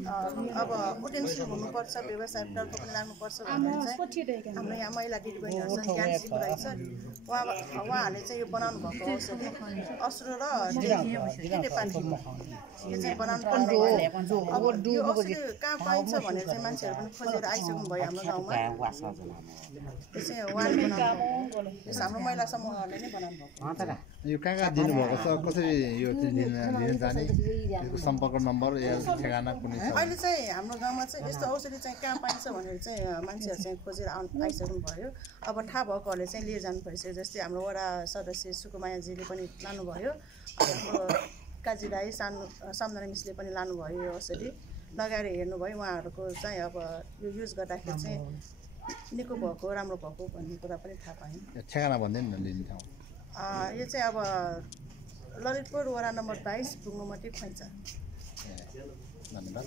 अब उटेन्सिल हुनुपर्छ व्यवसाय तर्फ पनि लाग्नुपर्छ भनेर चाहिँ हाम्रो यहाँ महिला दिदीबहिनीहरू छन् ज्ञान सिकुराई छ उहाँहरूले चाहिँ यो बनाउनु भएको औषधि अश्रु र खेतीपातीको यो चाहिँ बनाउनु पर्ने अब यो औषधि कहाँ पाइन्छ भनेर चाहिँ मान्छेहरू पनि खोजेर आइसक्नु भयो हाम्रो गाउँमा यो चाहिँ उहाँले बनाउनु हाम्रो महिला समूहहरूले नै बनाउनु भएको यो कहाँ दिनुभएको छ कसरी यो लिन जाने यसको सम्पर्क नम्बर या ठेगाना कुनै छ अहिले चाहिँ हाम्रो गाउँमा चाहिँ यस्तो औषधि चाहिँ कहाँ पाइन्छ भनेर चाहिँ मान्छेहरू चाहिँ खोजेर आइसक्नु भयो अब थाहा भएकोहरूले चाहिँ लिएर जानु भइसक्यो जस्तै हाम्रो वडा सदस्य सुकुमायाजीले पनि लानुभयो हाम्रो काजी राई सम्झना मिसले पनि लानुभयो यो औषधि लगाएर हेर्नुभयो उहाँहरूको चाहिँ अब यो युज गर्दाखेरि चाहिँ निको भएको राम्रो भएको भन्ने कुरा पनि थाहा पायौँ ठेगाना भन्दैन न लिने ठाउँ यो चाहिँ अब ललितपुर वडा नम्बर 22 बुङ्गोमती खैँचा धन्यवाद